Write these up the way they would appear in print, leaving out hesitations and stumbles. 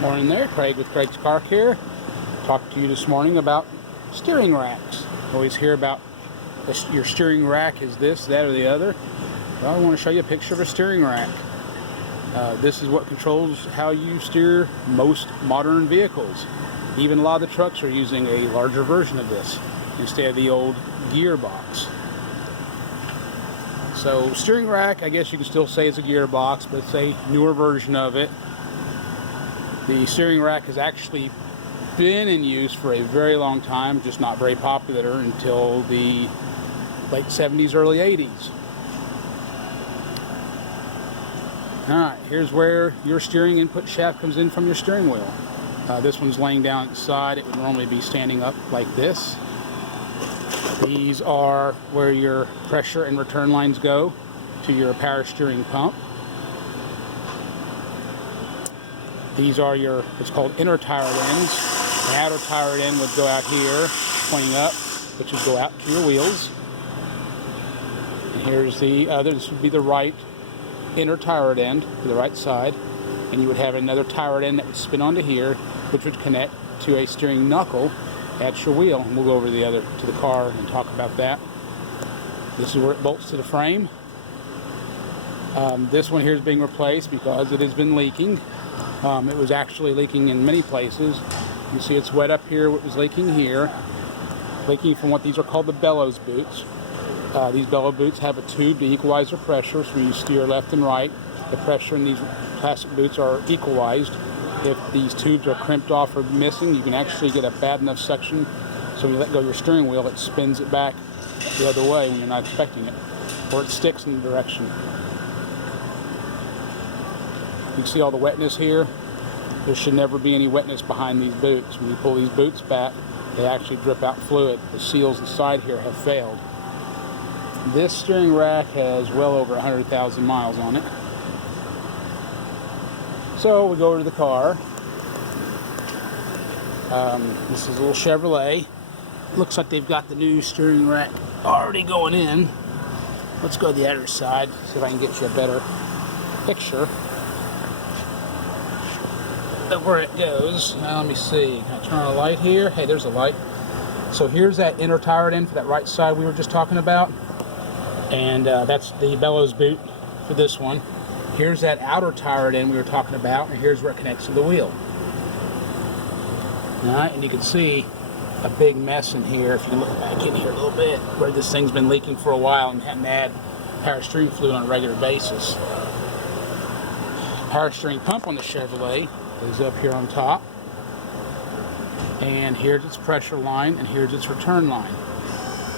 Morning there, Craig with Craig's Car Care. Talked to you this morning about steering racks. Always hear about your steering rack is this, that, or the other. Well, I want to show you a picture of a steering rack. This is what controls how you steer most modern vehicles. Even a lot of the trucks are using a larger version of this instead of the old gearbox. So steering rack, I guess you can still say it's a gearbox, but it's a newer version of it. The steering rack has actually been in use for a very long time, just not very popular until the late 70s, early 80s. Alright, here's where your steering input shaft comes in from your steering wheel. This one's laying down at the side. It would normally be standing up like this. These are where your pressure and return lines go to your power steering pump. These are your, what's called inner tire ends. The outer tire end would go out here, pointing up, which would go out to your wheels. And here's the other, this would be the right inner tire end to the right side. And you would have another tire end that would spin onto here, which would connect to a steering knuckle at your wheel. And we'll go over to the other, to the car and talk about that. This is where it bolts to the frame. This one here is being replaced because it has been leaking. It was actually leaking in many places. You see it's wet up here, it was leaking here. Leaking from what these are called the bellows boots. These bellows boots have a tube to equalize the pressure, so when you steer left and right, the pressure in these plastic boots are equalized. If these tubes are crimped off or missing, you can actually get a bad enough suction, so when you let go of your steering wheel, it spins it back the other way when you're not expecting it, or it sticks in the direction. You can see all the wetness here. There should never be any wetness behind these boots. When you pull these boots back, they actually drip out fluid. The seals inside here have failed. This steering rack has well over 100,000 miles on it. So we go over to the car. This is a little Chevrolet. Looks like they've got the new steering rack already going in. Let's go to the other side, see if I can get you a better picture of where it goes. Now let me see. Can I turn on a light here? Hey, there's a light. So here's that inner tire end for that right side we were just talking about. And that's the bellows boot for this one. Here's that outer tire end we were talking about, and here's where it connects to the wheel. Alright, and you can see a big mess in here if you can look back in here a little bit, where this thing's been leaking for a while and hadn't had power steering fluid on a regular basis. Power steering pump on the Chevrolet is up here on top, and here's its pressure line, and here's its return line.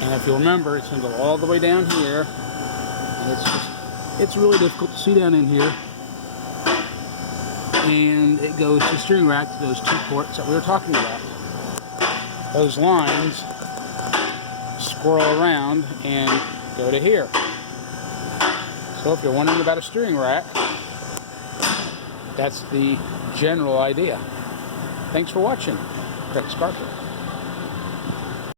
And if you'll remember, it's going to go all the way down here, and it's really difficult to see down in here. And it goes to the steering rack to those two ports that we were talking about. Those lines swirl around and go to here. So if you're wondering about a steering rack, that's the general idea. Thanks for watching. Craig's Car Care.